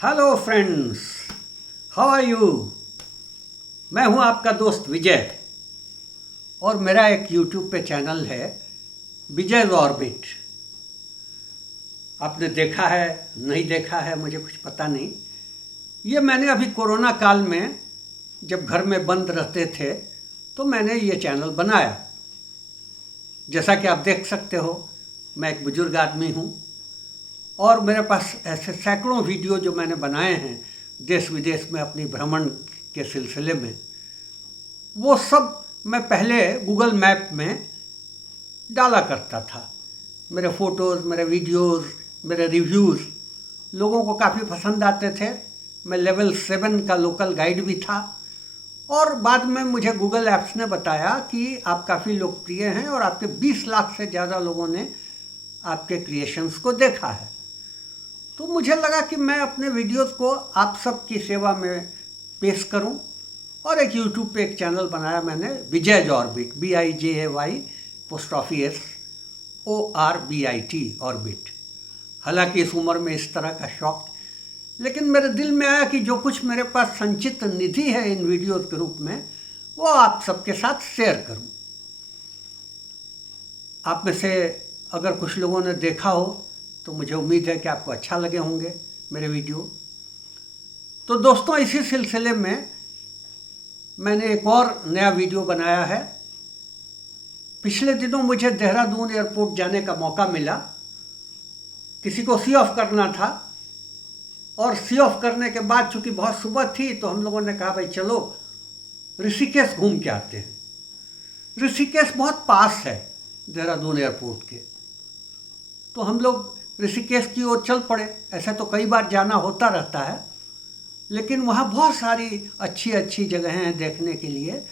Hello friends, how are you. मैं हूं आपका दोस्त विजय और मेरा एक यूट्यूब पे चैनल है विजय ऑर्बिट। आपने देखा है नहीं देखा है मुझे कुछ पता नहीं। ये मैंने अभी कोरोना काल में जब घर में बंद रहते थे तो मैंने ये चैनल बनाया। जैसा कि आप देख सकते हो, मैं एक बुजुर्ग आदमी हूँ और मेरे पास ऐसे सैकड़ों वीडियो जो मैंने बनाए हैं देश विदेश में अपनी भ्रमण के सिलसिले में, वो सब मैं पहले गूगल मैप में डाला करता था। मेरे फ़ोटोज़, मेरे वीडियोज़, मेरे रिव्यूज़ लोगों को काफ़ी पसंद आते थे। मैं लेवल 7 का लोकल गाइड भी था और बाद में मुझे गूगल ऐप्स ने बताया कि आप काफ़ी लोकप्रिय हैं और आपके 20 लाख से ज़्यादा लोगों ने आपके क्रिएशंस को देखा है। तो मुझे लगा कि मैं अपने वीडियोस को आप सब की सेवा में पेश करूं और एक यूट्यूब पे एक चैनल बनाया मैंने, विजय ऑर्बिट, BIJAY_ORBIT ऑर्बिट। हालांकि इस उम्र में इस तरह का शौक, लेकिन मेरे दिल में आया कि जो कुछ मेरे पास संचित निधि है इन वीडियोस के रूप में, वो आप सबके साथ शेयर करूं। आप में से अगर कुछ लोगों ने देखा हो तो मुझे उम्मीद है कि आपको अच्छा लगे होंगे मेरे वीडियो। तो दोस्तों, इसी सिलसिले में मैंने एक और नया वीडियो बनाया है। पिछले दिनों मुझे देहरादून एयरपोर्ट जाने का मौका मिला। किसी को सी ऑफ करना था और सी ऑफ करने के बाद चूंकि बहुत सुबह थी तो हम लोगों ने कहा भाई चलो ऋषिकेश घूम के आते हैं। ऋषिकेश बहुत पास है देहरादून एयरपोर्ट के, तो हम लोग ऋषिकेश की ओर चल पड़े। ऐसा तो कई बार जाना होता रहता है, लेकिन वहाँ बहुत सारी अच्छी अच्छी जगहें हैं देखने के लिए,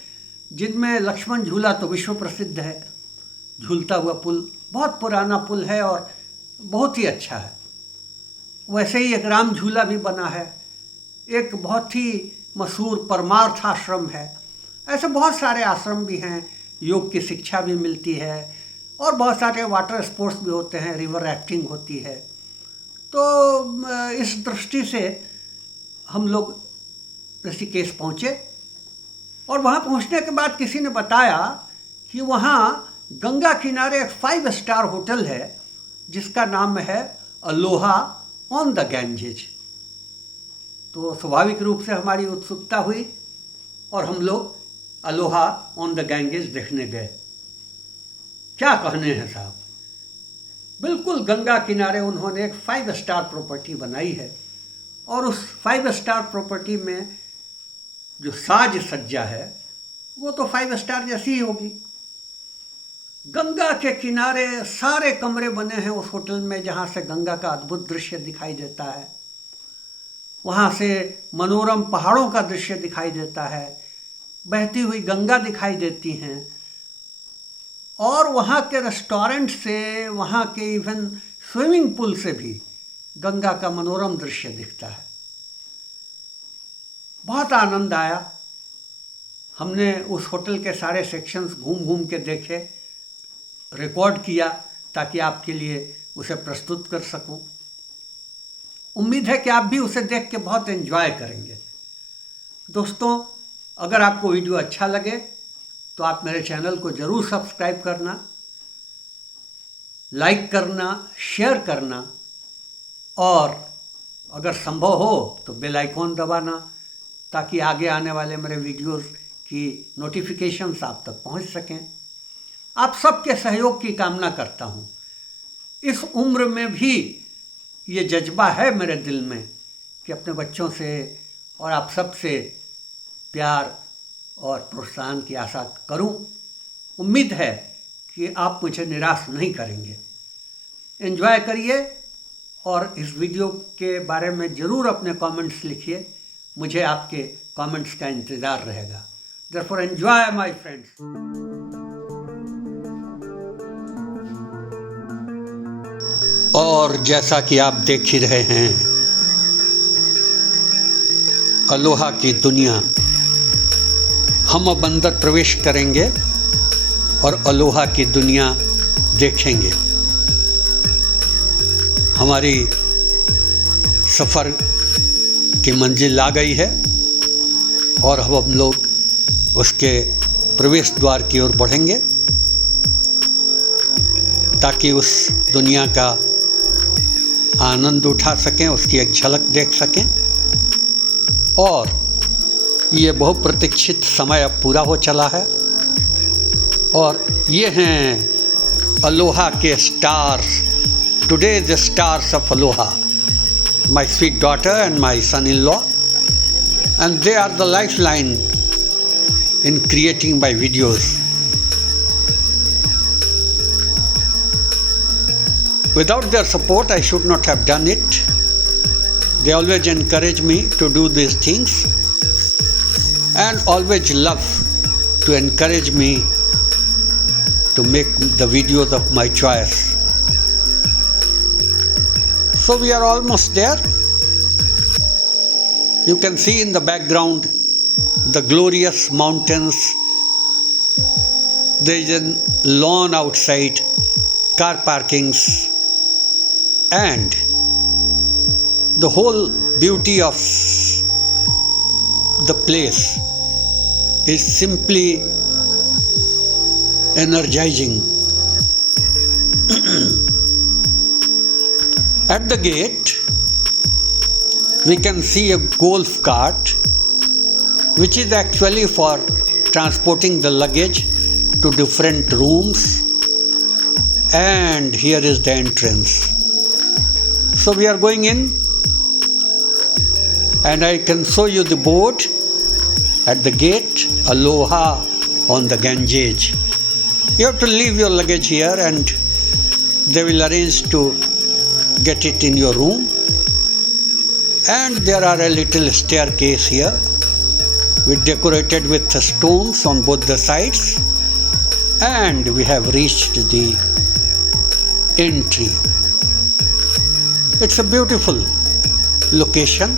जिनमें लक्ष्मण झूला तो विश्व प्रसिद्ध है। झूलता हुआ पुल, बहुत पुराना पुल है और बहुत ही अच्छा है। वैसे ही एक राम झूला भी बना है, एक बहुत ही मशहूर परमार्थ आश्रम है। ऐसे बहुत सारे आश्रम भी हैं, योग की शिक्षा भी मिलती है और बहुत सारे वाटर स्पोर्ट्स भी होते हैं, रिवर राफ्टिंग होती है। तो इस दृष्टि से हम लोग ऋषिकेश पहुँचे और वहाँ पहुँचने के बाद किसी ने बताया कि वहाँ गंगा किनारे एक 5 स्टार होटल है जिसका नाम है अलोहा ऑन द गैंजेज। तो स्वाभाविक रूप से हमारी उत्सुकता हुई और हम लोग अलोहा ऑन द गैंजेज देखने गए। क्या कहने हैं साहब, बिल्कुल गंगा किनारे उन्होंने एक 5 स्टार प्रॉपर्टी बनाई है और उस 5 स्टार प्रॉपर्टी में जो साज सज्जा है वो तो 5 स्टार जैसी ही होगी। गंगा के किनारे सारे कमरे बने हैं उस होटल में, जहाँ से गंगा का अद्भुत दृश्य दिखाई देता है। वहाँ से मनोरम पहाड़ों का दृश्य दिखाई देता है, बहती हुई गंगा दिखाई देती हैं और वहाँ के रेस्टोरेंट से, वहाँ के इवन स्विमिंग पूल से भी गंगा का मनोरम दृश्य दिखता है। बहुत आनंद आया। हमने उस होटल के सारे सेक्शंस घूम घूम के देखे, रिकॉर्ड किया ताकि आपके लिए उसे प्रस्तुत कर सकूं। उम्मीद है कि आप भी उसे देख के बहुत एंजॉय करेंगे। दोस्तों, अगर आपको वीडियो अच्छा लगे तो आप मेरे चैनल को ज़रूर सब्सक्राइब करना, लाइक करना, शेयर करना और अगर संभव हो तो बेल आइकॉन दबाना, ताकि आगे आने वाले मेरे वीडियोस की नोटिफिकेशंस आप तक पहुंच सकें। आप सबके सहयोग की कामना करता हूं। इस उम्र में भी ये जज्बा है मेरे दिल में कि अपने बच्चों से और आप सब से प्यार और प्रोत्साहन की आशा करूं। उम्मीद है कि आप मुझे निराश नहीं करेंगे। एंजॉय करिए और इस वीडियो के बारे में ज़रूर अपने कमेंट्स लिखिए। मुझे आपके कमेंट्स का इंतज़ार रहेगा। Therefore enjoy my friends। और जैसा कि आप देख ही रहे हैं, अलोहा की दुनिया, हम अब अंदर प्रवेश करेंगे और अलोहा की दुनिया देखेंगे। हमारी सफ़र की मंजिल आ गई है और अब हम लोग उसके प्रवेश द्वार की ओर बढ़ेंगे ताकि उस दुनिया का आनंद उठा सकें, उसकी एक झलक देख सकें। और ये बहुप्रतीक्षित समय अब पूरा हो चला है और ये हैं अलोहा के stars, today the stars of Aloha, my sweet daughter and my son-in-law, and they are the lifeline in creating my videos. Without their support, I should not have done it. They always encourage me to do these things and always love to encourage me to make the videos of my choice. So we are almost there. You can see in the background the glorious mountains. There is a lawn outside, car parkings, and the whole beauty of the place is simply energizing. At the gate, we can see a golf cart, which is actually for transporting the luggage to different rooms, and here is the entrance. So we are going in, and I can show you the board at the gate, Aloha on the Ganges. You have to leave your luggage here and they will arrange to get it in your room. And there are a little staircase here, with decorated with stones on both the sides, and we have reached the entry. It's a beautiful location,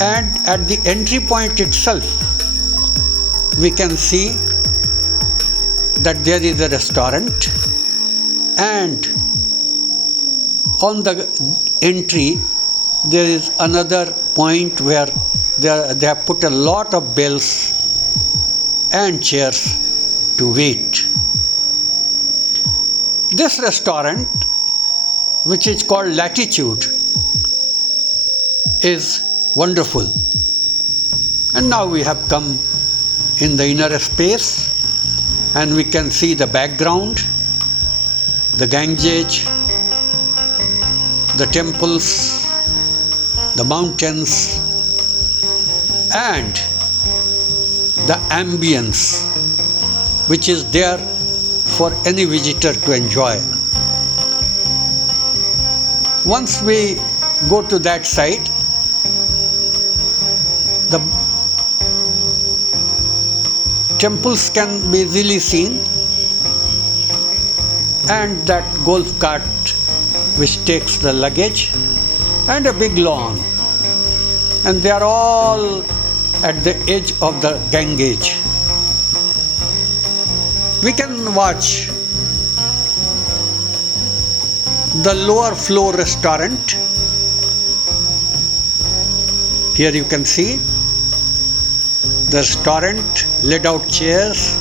and at the entry point itself we can see that there is a restaurant, and on the entry there is another point where they have put a lot of bells and chairs to wait. This restaurant, which is called Latitude, is wonderful. And now we have come in the inner space and we can see the background, the Ganges, the temples, the mountains, and the ambience which is there for any visitor to enjoy. Once we go to that side, the temples can be easily seen, and that golf cart which takes the luggage, and a big lawn, and they are all at the edge of the Ganges. We can watch the lower floor restaurant. Here you can see the restaurant, laid out chairs,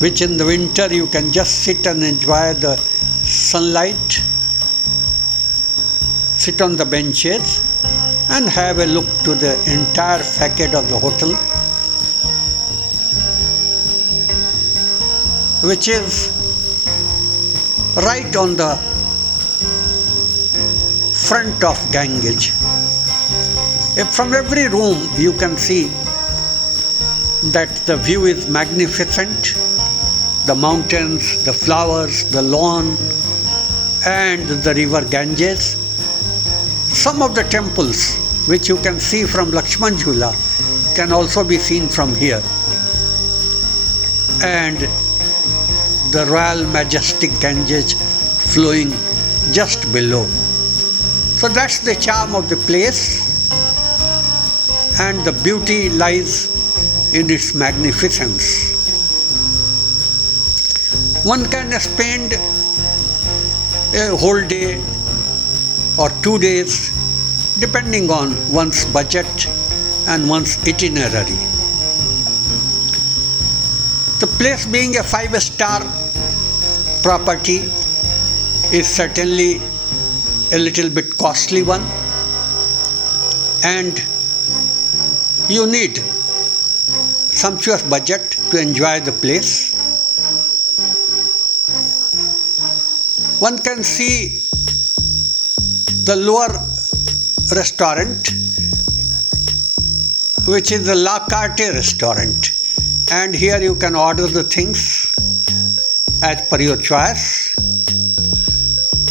which in the winter you can just sit and enjoy the sunlight, sit on the benches and have a look to the entire facade of the hotel, which is right on the front of Ganges. From every room you can see that the view is magnificent. The mountains, the flowers, the lawn, and the river Ganges. Some of the temples which you can see from Lakshman Jhula can also be seen from here. And the royal majestic Ganges flowing just below. So that's the charm of the place, and the beauty lies in its magnificence. One can spend a whole day or 2 days depending on one's budget and one's itinerary. The place being a 5-star property is certainly a little bit costly one, and you need sumptuous budget to enjoy the place. One can see the lower restaurant, which is the La Carte restaurant, and here you can order the things as per your choice.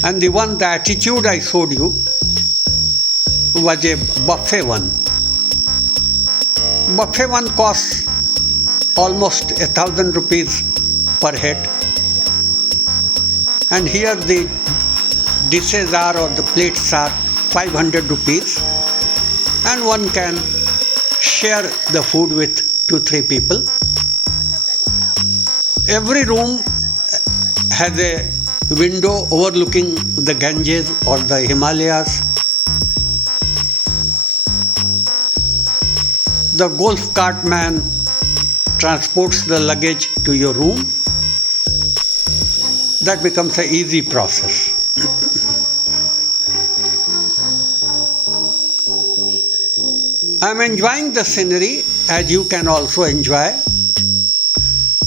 And the one, the Attitude I showed you, was a buffet one. Buffet one costs almost 1,000 rupees per head, and here the dishes are, or the plates are, 500 rupees, and one can share the food with 2-3 people. Every room has a window overlooking the Ganges or the Himalayas. The golf cart man transports the luggage to your room. That becomes an easy process. I am enjoying the scenery, as you can also enjoy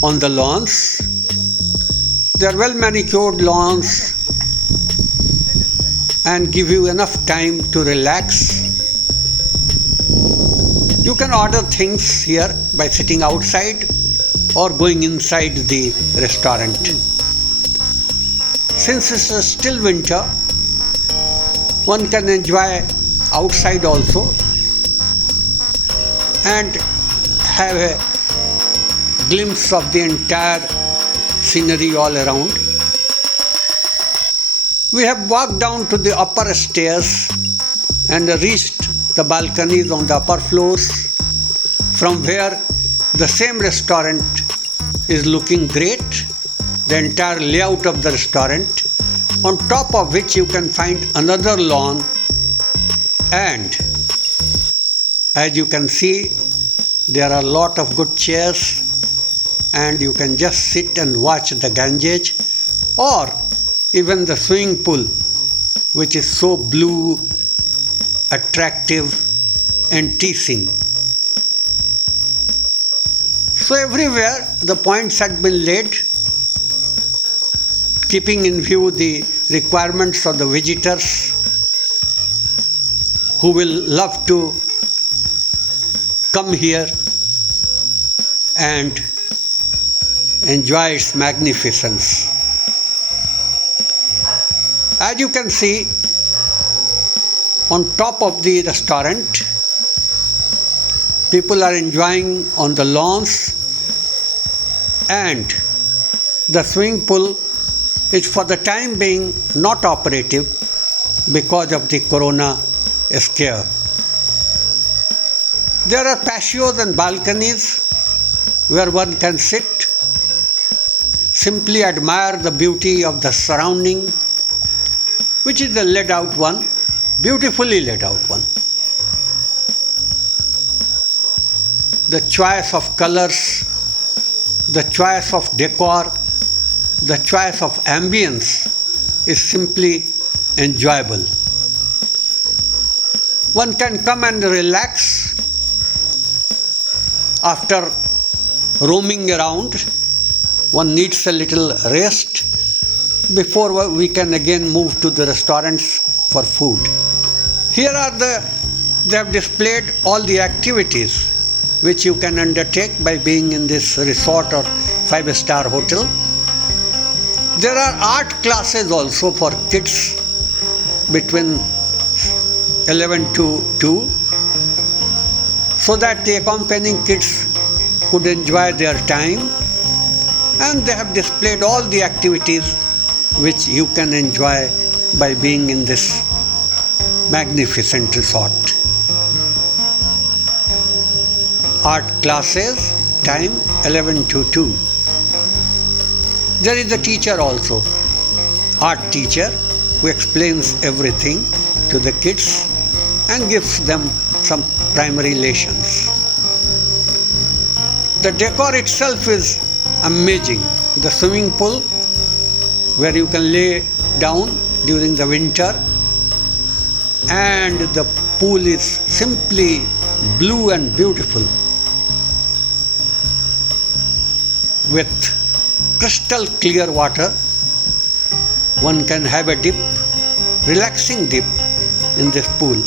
on the lawns. They are well manicured lawns and give you enough time to relax. You can order things here by sitting outside or going inside the restaurant. Since it's still winter, one can enjoy outside also and have a glimpse of the entire scenery all around. We have walked down to the upper stairs and reached the balconies on the upper floors, from where the same restaurant is looking great, the entire layout of the restaurant, on top of which you can find another lawn, and as you can see, there are a lot of good chairs, and you can just sit and watch the Ganges or even the swimming pool, which is so blue, attractive and teasing. So everywhere the points had been laid, keeping in view the requirements of the visitors who will love to come here and enjoy its magnificence. As you can see, on top of the restaurant, people are enjoying on the lawns, and the swimming pool is for the time being not operative because of the corona scare. There are patios and balconies where one can sit, simply admire the beauty of the surrounding, which is a laid out one, beautifully laid out one. The choice of colors, the choice of decor, the choice of ambience is simply enjoyable. One can come and relax after roaming around. One needs a little rest before we can again move to the restaurants for food. Here are they have displayed all the activities which you can undertake by being in this resort or 5-star hotel. There are art classes also for kids between 11 to 2, so that the accompanying kids could enjoy their time, and they have displayed all the activities which you can enjoy by being in this magnificent resort. Art classes, time 11 to 2. There is a teacher also, art teacher, who explains everything to the kids, and gives them some primary relations. The decor itself is amazing. The swimming pool where you can lay down during the winter, and the pool is simply blue and beautiful with crystal clear water. One can have a dip, relaxing dip in this pool.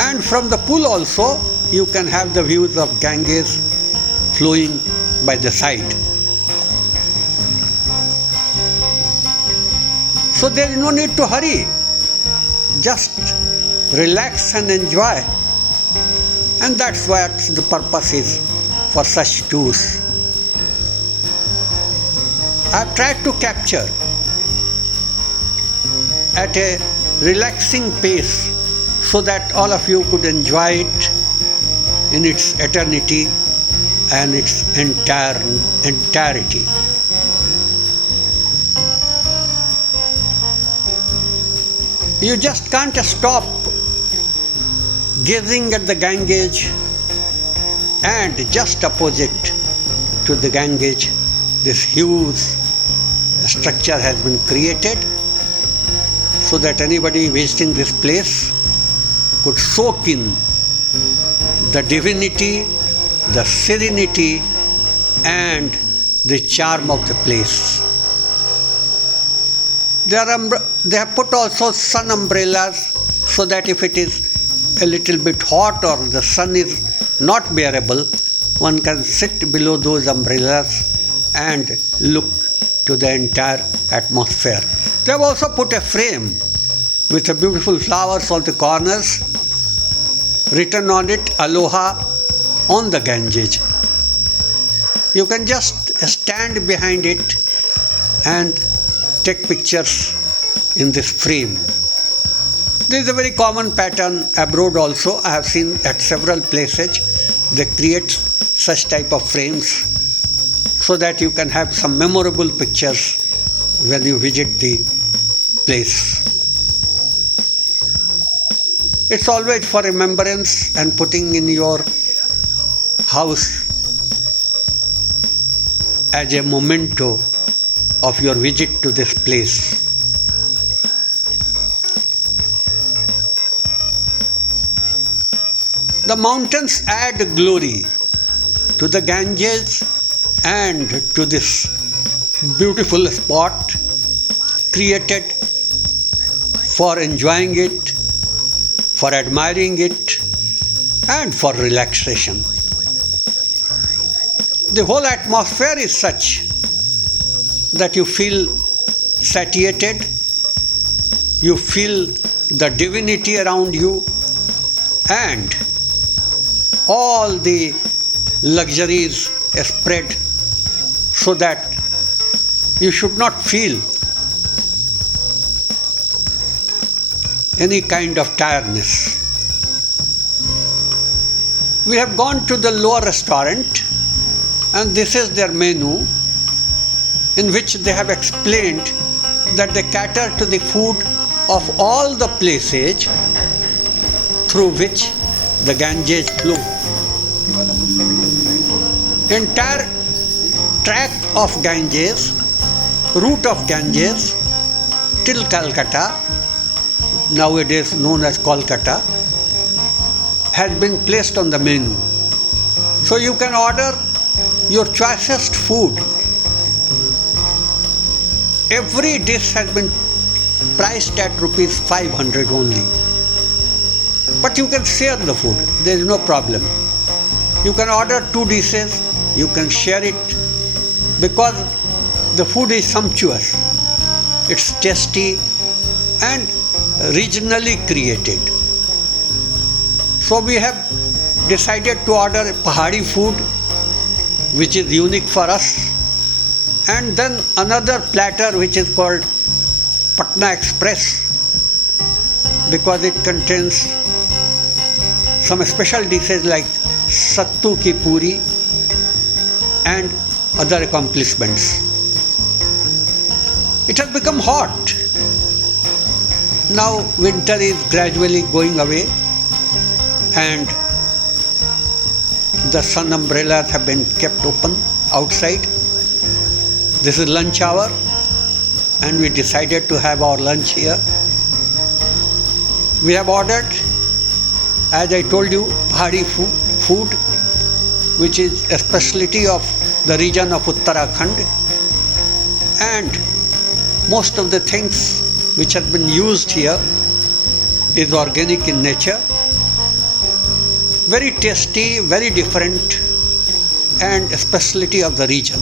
And from the pool also you can have the views of Ganges flowing by the side. So there is no need to hurry. Just relax and enjoy. And that's what the purpose is for such tours. I've tried to capture at a relaxing pace so that all of you could enjoy it in its eternity and its entirety. You just can't stop gazing at the Ganges, and just opposite to the Ganges, this huge structure has been created so that anybody visiting this place could soak in the divinity, the serenity, and the charm of the place. They have put also sun umbrellas so that if it is a little bit hot or the sun is not bearable, one can sit below those umbrellas and look to the entire atmosphere. They have also put a frame with a beautiful flowers on the corners, written on it Aloha on the Ganges. You can just stand behind it and take pictures in this frame. This is a very common pattern abroad also. I have seen at several places they create such type of frames so that you can have some memorable pictures when you visit the place. It's always for remembrance and putting in your house as a memento of your visit to this place. The mountains add glory to the Ganges and to this beautiful spot created for enjoying it, for admiring it, and for relaxation. The whole atmosphere is such that you feel satiated, you feel the divinity around you, and all the luxuries spread so that you should not feel any kind of tiredness. We have gone to the lower restaurant, and this is their menu, in which they have explained that they cater to the food of all the places through which the Ganges flow. Entire tract of Ganges, route of Ganges till Calcutta, nowadays known as Kolkata, has been placed on the menu. So you can order your choicest food. Every dish has been priced at rupees 500 only. But you can share the food, there is no problem. You can order 2 dishes, you can share it, because the food is sumptuous. It's tasty and regionally created. So we have decided to order Pahadi food, which is unique for us, and then another platter which is called Patna Express, because it contains some special dishes like sattu ki puri and other accomplishments. It has become hot. Now winter is gradually going away and the sun umbrellas have been kept open outside. This is lunch hour and we decided to have our lunch here. We have ordered, as I told you, Pahari food, which is a specialty of the region of Uttarakhand, and most of the things which have been used here is organic in nature. Very tasty, very different, and a specialty of the region.